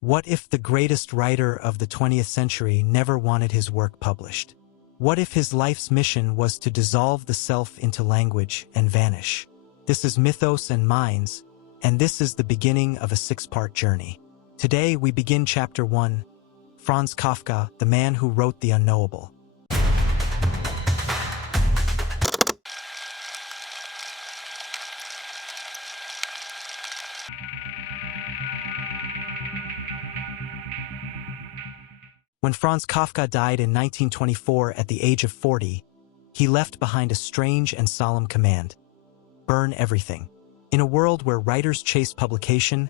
What if the greatest writer of the 20th century never wanted his work published? What if his life's mission was to dissolve the self into language and vanish? This is Mythos and Minds, and this is the beginning of a 6-part journey. Today we begin Chapter 1, Franz Kafka, the man who wrote the Unknowable. When Franz Kafka died in 1924 at the age of 40, he left behind a strange and solemn command: burn everything. In a world where writers chase publication,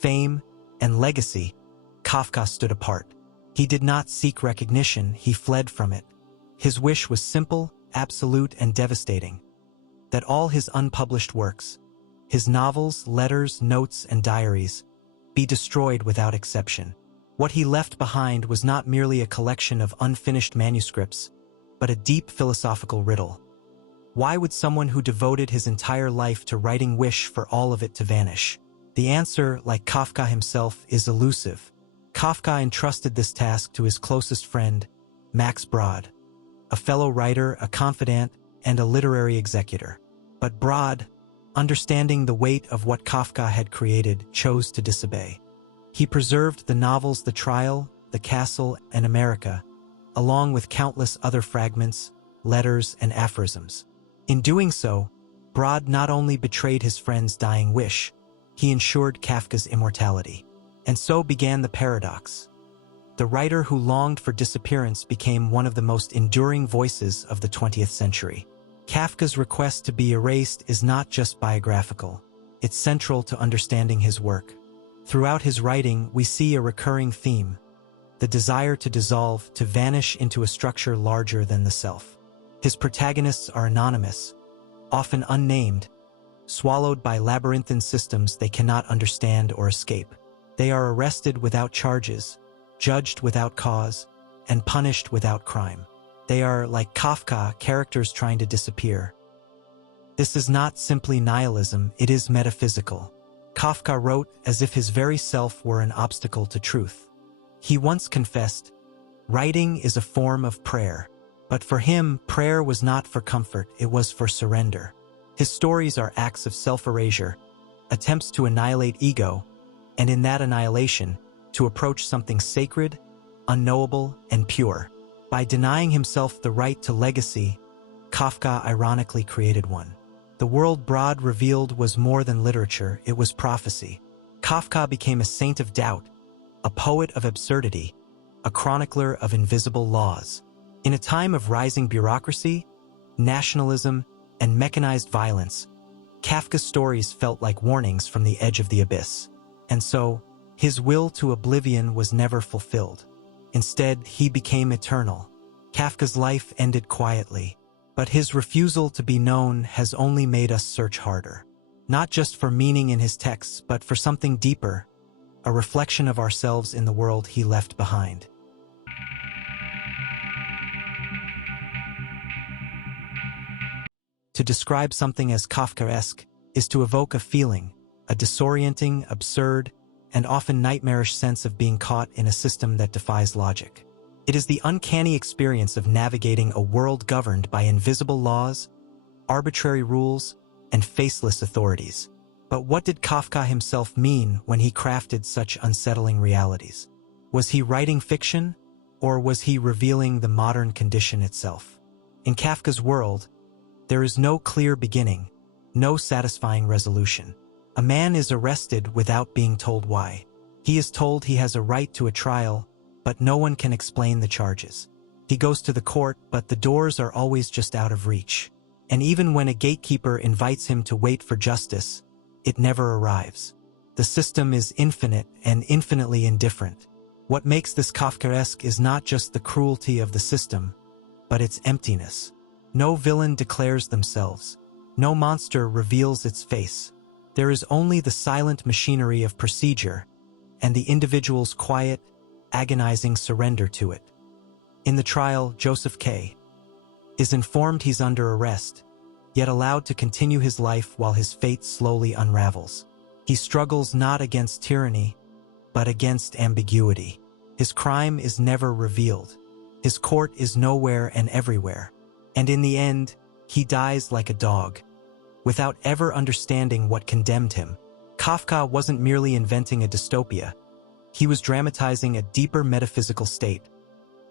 fame, and legacy, Kafka stood apart. He did not seek recognition, he fled from it. His wish was simple, absolute, and devastating: that all his unpublished works, his novels, letters, notes, and diaries, be destroyed without exception. What he left behind was not merely a collection of unfinished manuscripts, but a deep philosophical riddle. Why would someone who devoted his entire life to writing wish for all of it to vanish? The answer, like Kafka himself, is elusive. Kafka entrusted this task to his closest friend, Max Brod, a fellow writer, a confidant, and a literary executor. But Brod, understanding the weight of what Kafka had created, chose to disobey. He preserved the novels The Trial, The Castle, and America, along with countless other fragments, letters, and aphorisms. In doing so, Brod not only betrayed his friend's dying wish, he ensured Kafka's immortality. And so began the paradox. The writer who longed for disappearance became one of the most enduring voices of the 20th century. Kafka's request to be erased is not just biographical, it's central to understanding his work. Throughout his writing, we see a recurring theme: the desire to dissolve, to vanish into a structure larger than the self. His protagonists are anonymous, often unnamed, swallowed by labyrinthine systems they cannot understand or escape. They are arrested without charges, judged without cause, and punished without crime. They are, like Kafka, characters trying to disappear. This is not simply nihilism, it is metaphysical. Kafka wrote as if his very self were an obstacle to truth. He once confessed, "Writing is a form of prayer." But for him, prayer was not for comfort, it was for surrender. His stories are acts of self-erasure, attempts to annihilate ego, and in that annihilation, to approach something sacred, unknowable, and pure. By denying himself the right to legacy, Kafka ironically created one. The world Brod revealed was more than literature, it was prophecy. Kafka became a saint of doubt, a poet of absurdity, a chronicler of invisible laws. In a time of rising bureaucracy, nationalism, and mechanized violence, Kafka's stories felt like warnings from the edge of the abyss. And so, his will to oblivion was never fulfilled. Instead, he became eternal. Kafka's life ended quietly, but his refusal to be known has only made us search harder. Not just for meaning in his texts, but for something deeper, a reflection of ourselves in the world he left behind. To describe something as Kafkaesque is to evoke a feeling, a disorienting, absurd, and often nightmarish sense of being caught in a system that defies logic. It is the uncanny experience of navigating a world governed by invisible laws, arbitrary rules, and faceless authorities. But what did Kafka himself mean when he crafted such unsettling realities? Was he writing fiction, or was he revealing the modern condition itself? In Kafka's world, there is no clear beginning, no satisfying resolution. A man is arrested without being told why. He is told he has a right to a trial, but no one can explain the charges. He goes to the court, but the doors are always just out of reach. And even when a gatekeeper invites him to wait for justice, it never arrives. The system is infinite and infinitely indifferent. What makes this Kafkaesque is not just the cruelty of the system, but its emptiness. No villain declares themselves. No monster reveals its face. There is only the silent machinery of procedure, and the individual's quiet, agonizing surrender to it. In the trial, Joseph K. is informed he's under arrest, yet allowed to continue his life while his fate slowly unravels. He struggles not against tyranny, but against ambiguity. His crime is never revealed. His court is nowhere and everywhere. And in the end, he dies like a dog, without ever understanding what condemned him. Kafka wasn't merely inventing a dystopia. He was dramatizing a deeper metaphysical state,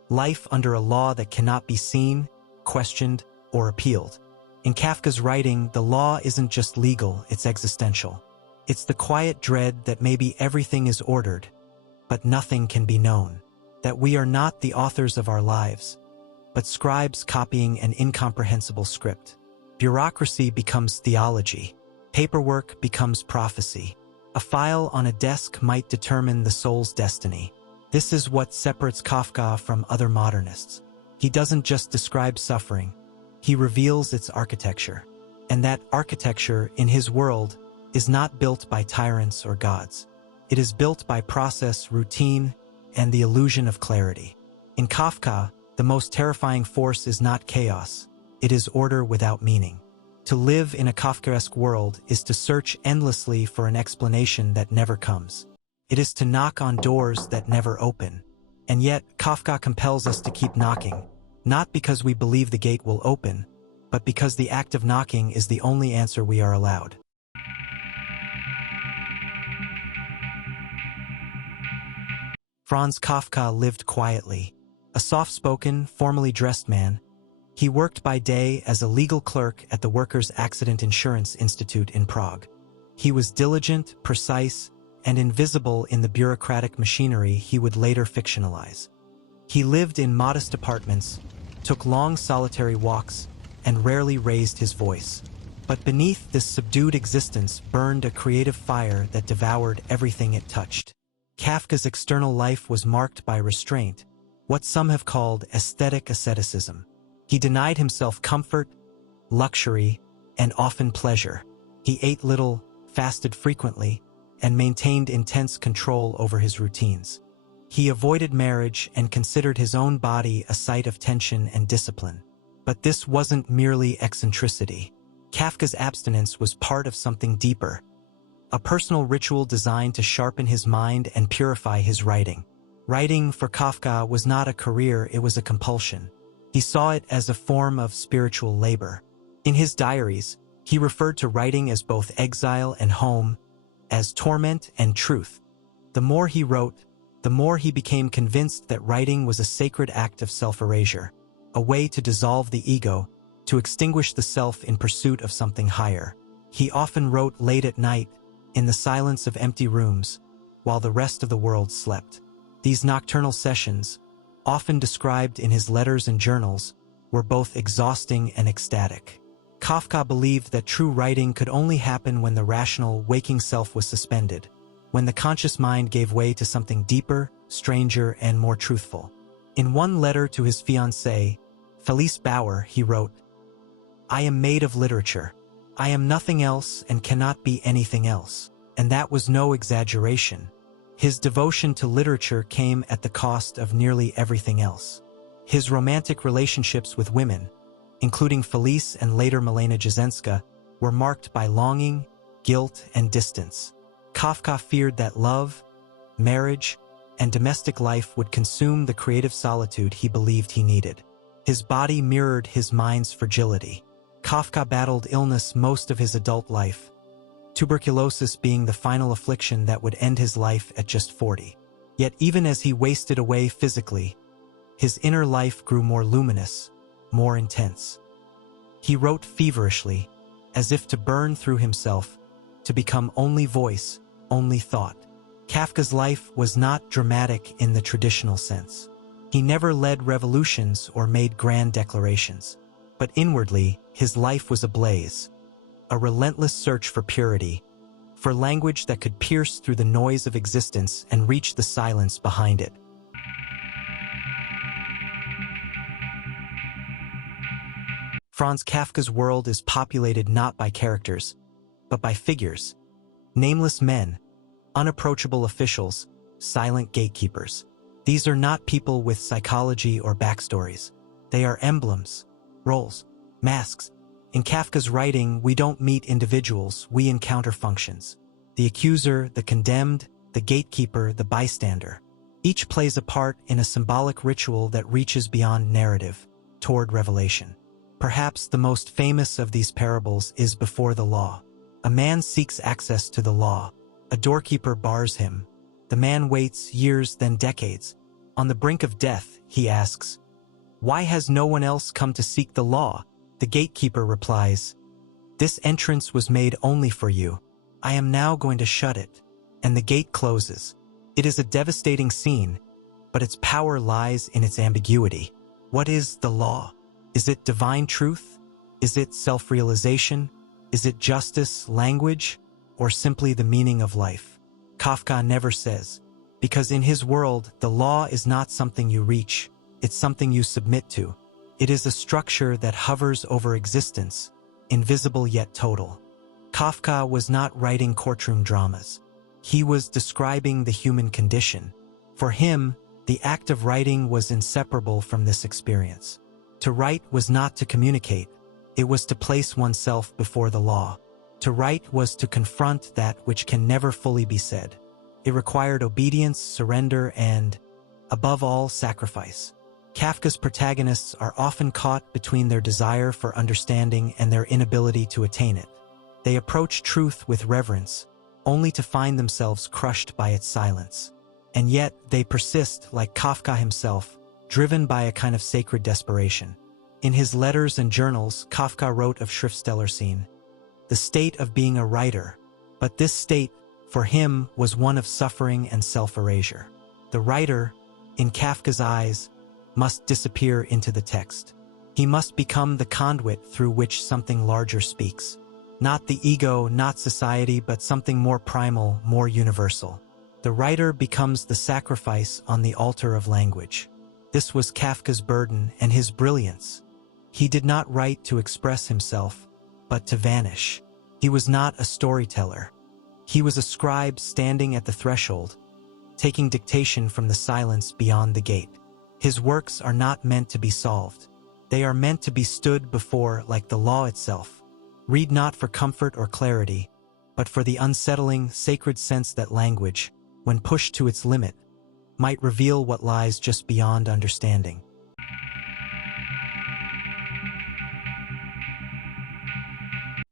life under a law that cannot be seen, questioned, or appealed. In Kafka's writing, the law isn't just legal, it's existential. It's the quiet dread that maybe everything is ordered, but nothing can be known, that we are not the authors of our lives, but scribes copying an incomprehensible script. Bureaucracy becomes theology. Paperwork becomes prophecy. A file on a desk might determine the soul's destiny. This is what separates Kafka from other modernists. He doesn't just describe suffering, he reveals its architecture. And that architecture, in his world, is not built by tyrants or gods. It is built by process, routine, and the illusion of clarity. In Kafka, the most terrifying force is not chaos, it is order without meaning. To live in a Kafkaesque world is to search endlessly for an explanation that never comes. It is to knock on doors that never open. And yet, Kafka compels us to keep knocking, not because we believe the gate will open, but because the act of knocking is the only answer we are allowed. Franz Kafka lived quietly. A soft-spoken, formally dressed man, he worked by day as a legal clerk at the Workers' Accident Insurance Institute in Prague. He was diligent, precise, and invisible in the bureaucratic machinery he would later fictionalize. He lived in modest apartments, took long solitary walks, and rarely raised his voice. But beneath this subdued existence burned a creative fire that devoured everything it touched. Kafka's external life was marked by restraint, what some have called aesthetic asceticism. He denied himself comfort, luxury, and often pleasure. He ate little, fasted frequently, and maintained intense control over his routines. He avoided marriage and considered his own body a site of tension and discipline. But this wasn't merely eccentricity. Kafka's abstinence was part of something deeper, a personal ritual designed to sharpen his mind and purify his writing. Writing for Kafka was not a career, it was a compulsion. He saw it as a form of spiritual labor. In his diaries, he referred to writing as both exile and home, as torment and truth. The more he wrote, the more he became convinced that writing was a sacred act of self-erasure, a way to dissolve the ego, to extinguish the self in pursuit of something higher. He often wrote late at night, in the silence of empty rooms, while the rest of the world slept. These nocturnal sessions, often described in his letters and journals, were both exhausting and ecstatic. Kafka believed that true writing could only happen when the rational, waking self was suspended, when the conscious mind gave way to something deeper, stranger, and more truthful. In one letter to his fiancée, Felice Bauer, he wrote, "I am made of literature. I am nothing else and cannot be anything else." And that was no exaggeration. His devotion to literature came at the cost of nearly everything else. His romantic relationships with women, including Felice and later Milena Jasenska, were marked by longing, guilt, and distance. Kafka feared that love, marriage, and domestic life would consume the creative solitude he believed he needed. His body mirrored his mind's fragility. Kafka battled illness most of his adult life, tuberculosis being the final affliction that would end his life at just 40. Yet even as he wasted away physically, his inner life grew more luminous, more intense. He wrote feverishly, as if to burn through himself, to become only voice, only thought. Kafka's life was not dramatic in the traditional sense. He never led revolutions or made grand declarations. But inwardly, his life was ablaze, a relentless search for purity, for language that could pierce through the noise of existence and reach the silence behind it. Franz Kafka's world is populated not by characters, but by figures, nameless men, unapproachable officials, silent gatekeepers. These are not people with psychology or backstories. They are emblems, roles, masks. In Kafka's writing, we don't meet individuals, we encounter functions. The accuser, the condemned, the gatekeeper, the bystander. Each plays a part in a symbolic ritual that reaches beyond narrative, toward revelation. Perhaps the most famous of these parables is Before the Law. A man seeks access to the law. A doorkeeper bars him. The man waits years, then decades. On the brink of death, he asks, "Why has no one else come to seek the law?" The gatekeeper replies, "This entrance was made only for you. I am now going to shut it." And the gate closes. It is a devastating scene, but its power lies in its ambiguity. What is the law? Is it divine truth? Is it self-realization? Is it justice, language, or simply the meaning of life? Kafka never says, because in his world, the law is not something you reach, it's something you submit to. It is a structure that hovers over existence, invisible yet total. Kafka was not writing courtroom dramas. He was describing the human condition. For him, the act of writing was inseparable from this experience. To write was not to communicate, it was to place oneself before the law. To write was to confront that which can never fully be said. It required obedience, surrender, and, above all, sacrifice. Kafka's protagonists are often caught between their desire for understanding and their inability to attain it. They approach truth with reverence, only to find themselves crushed by its silence. And yet, they persist, like Kafka himself, driven by a kind of sacred desperation. In his letters and journals, Kafka wrote of Schriftstellersein, the state of being a writer, but this state, for him, was one of suffering and self-erasure. The writer, in Kafka's eyes, must disappear into the text. He must become the conduit through which something larger speaks. Not the ego, not society, but something more primal, more universal. The writer becomes the sacrifice on the altar of language. This was Kafka's burden and his brilliance. He did not write to express himself, but to vanish. He was not a storyteller. He was a scribe standing at the threshold, taking dictation from the silence beyond the gate. His works are not meant to be solved. They are meant to be stood before like the law itself. Read not for comfort or clarity, but for the unsettling, sacred sense that language, when pushed to its limit, might reveal what lies just beyond understanding.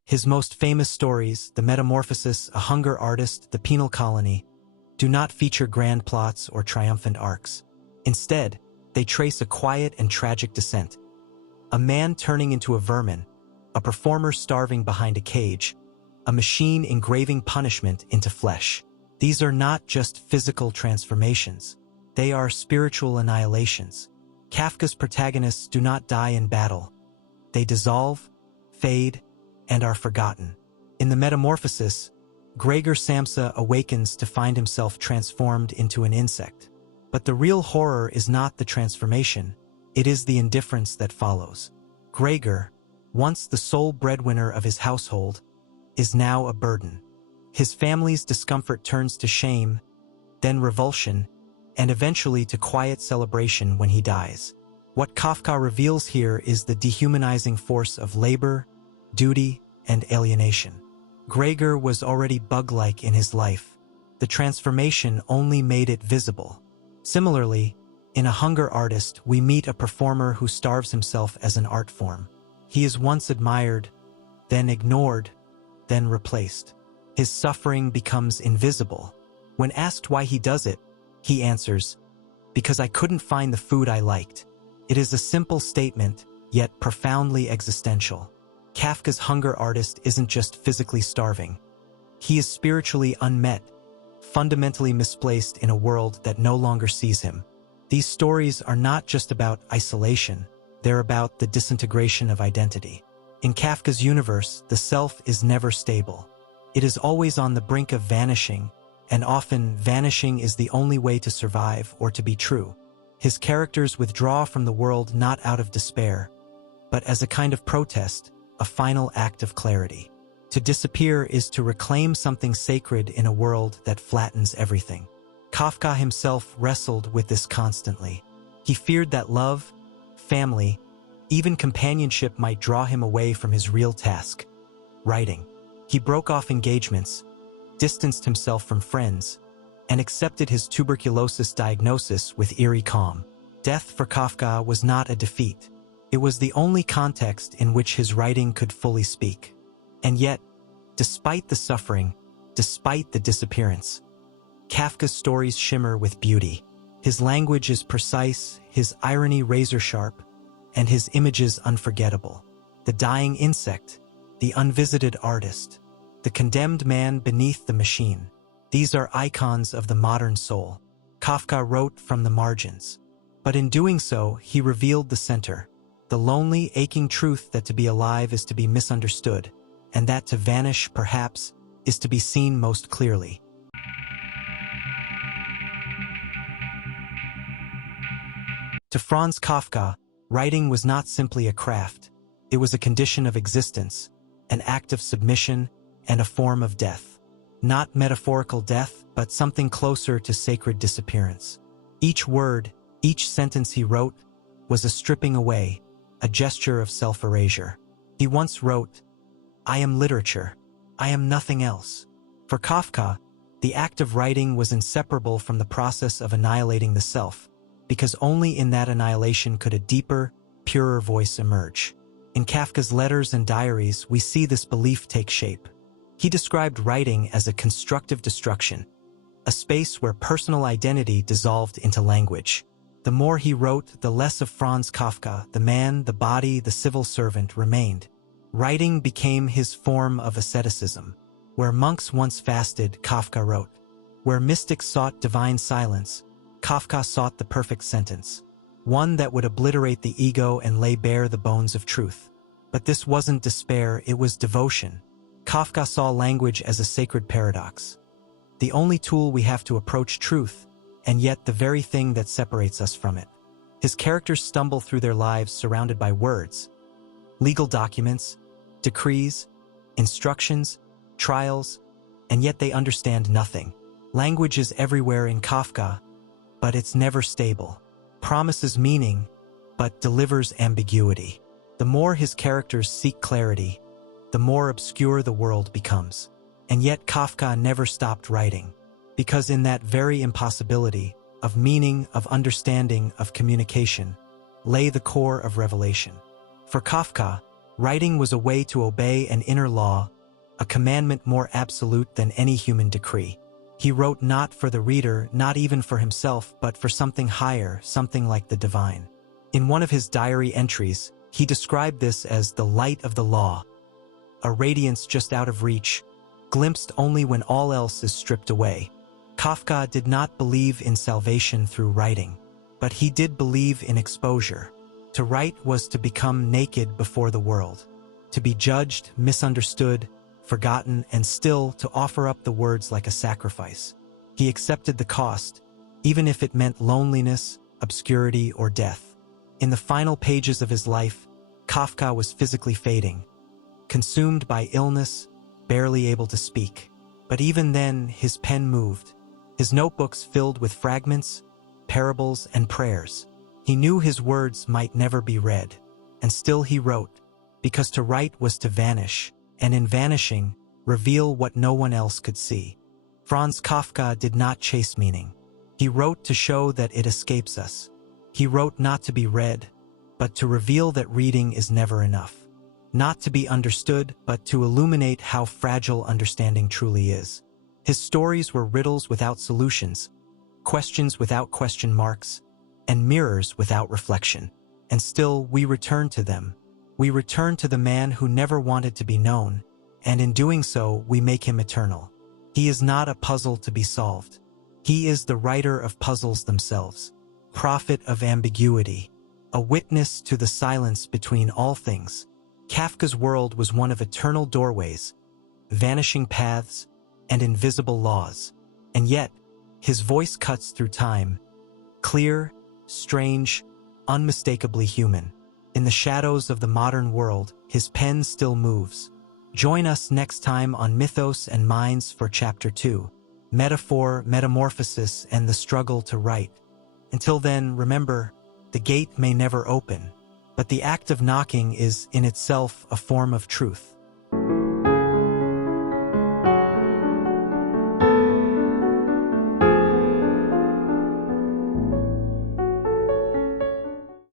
His most famous stories, The Metamorphosis, A Hunger Artist, The Penal Colony, do not feature grand plots or triumphant arcs. Instead, they trace a quiet and tragic descent. A man turning into a vermin, a performer starving behind a cage, a machine engraving punishment into flesh. These are not just physical transformations. They are spiritual annihilations. Kafka's protagonists do not die in battle. They dissolve, fade, and are forgotten. In The Metamorphosis, Gregor Samsa awakens to find himself transformed into an insect. But the real horror is not the transformation, it is the indifference that follows. Gregor, once the sole breadwinner of his household, is now a burden. His family's discomfort turns to shame, then revulsion, and eventually to quiet celebration when he dies. What Kafka reveals here is the dehumanizing force of labor, duty, and alienation. Gregor was already bug-like in his life. The transformation only made it visible. Similarly, in A Hunger Artist, we meet a performer who starves himself as an art form. He is once admired, then ignored, then replaced. His suffering becomes invisible. When asked why he does it, he answers, "Because I couldn't find the food I liked." It is a simple statement, yet profoundly existential. Kafka's Hunger Artist isn't just physically starving. He is spiritually unmet, fundamentally misplaced in a world that no longer sees him. These stories are not just about isolation, they're about the disintegration of identity. In Kafka's universe, the self is never stable. It is always on the brink of vanishing, and often vanishing is the only way to survive or to be true. His characters withdraw from the world not out of despair, but as a kind of protest, a final act of clarity. To disappear is to reclaim something sacred in a world that flattens everything. Kafka himself wrestled with this constantly. He feared that love, family, even companionship might draw him away from his real task, writing. He broke off engagements, distanced himself from friends, and accepted his tuberculosis diagnosis with eerie calm. Death for Kafka was not a defeat. It was the only context in which his writing could fully speak. And yet, despite the suffering, despite the disappearance, Kafka's stories shimmer with beauty. His language is precise, his irony razor-sharp, and his images unforgettable. The dying insect, the unvisited artist, the condemned man beneath the machine. These are icons of the modern soul. Kafka wrote from the margins. But in doing so, he revealed the center, the lonely, aching truth that to be alive is to be misunderstood, and that to vanish, perhaps, is to be seen most clearly. To Franz Kafka, writing was not simply a craft. It was a condition of existence, an act of submission, and a form of death. Not metaphorical death, but something closer to sacred disappearance. Each word, each sentence he wrote, was a stripping away, a gesture of self-erasure. He once wrote, "I am literature. I am nothing else." For Kafka, the act of writing was inseparable from the process of annihilating the self, because only in that annihilation could a deeper, purer voice emerge. In Kafka's letters and diaries, we see this belief take shape. He described writing as a constructive destruction, a space where personal identity dissolved into language. The more he wrote, the less of Franz Kafka, the man, the body, the civil servant, remained. Writing became his form of asceticism. Where monks once fasted, Kafka wrote. Where mystics sought divine silence, Kafka sought the perfect sentence, one that would obliterate the ego and lay bare the bones of truth. But this wasn't despair, it was devotion. Kafka saw language as a sacred paradox, the only tool we have to approach truth, and yet the very thing that separates us from it. His characters stumble through their lives surrounded by words, legal documents, decrees, instructions, trials, and yet they understand nothing. Language is everywhere in Kafka, but it's never stable. Promises meaning, but delivers ambiguity. The more his characters seek clarity, the more obscure the world becomes. And yet Kafka never stopped writing, because in that very impossibility of meaning, of understanding, of communication, lay the core of revelation. For Kafka, writing was a way to obey an inner law, a commandment more absolute than any human decree. He wrote not for the reader, not even for himself, but for something higher, something like the divine. In one of his diary entries, he described this as the light of the law, a radiance just out of reach, glimpsed only when all else is stripped away. Kafka did not believe in salvation through writing, but he did believe in exposure. To write was to become naked before the world, to be judged, misunderstood, forgotten, and still to offer up the words like a sacrifice. He accepted the cost, even if it meant loneliness, obscurity, or death. In the final pages of his life, Kafka was physically fading, consumed by illness, barely able to speak. But even then, his pen moved, his notebooks filled with fragments, parables, and prayers. He knew his words might never be read, and still he wrote, because to write was to vanish, and in vanishing, reveal what no one else could see. Franz Kafka did not chase meaning. He wrote to show that it escapes us. He wrote not to be read, but to reveal that reading is never enough. Not to be understood, but to illuminate how fragile understanding truly is. His stories were riddles without solutions, questions without question marks, and mirrors without reflection. And still, we return to them. We return to the man who never wanted to be known, and in doing so, we make him eternal. He is not a puzzle to be solved. He is the writer of puzzles themselves, prophet of ambiguity, a witness to the silence between all things. Kafka's world was one of eternal doorways, vanishing paths, and invisible laws. And yet, his voice cuts through time, clear, strange, unmistakably human. In the shadows of the modern world, his pen still moves. Join us next time on Mythos and Minds for Chapter 2, Metaphor, Metamorphosis, and the Struggle to Write. Until then, remember, the gate may never open, but the act of knocking is in itself a form of truth.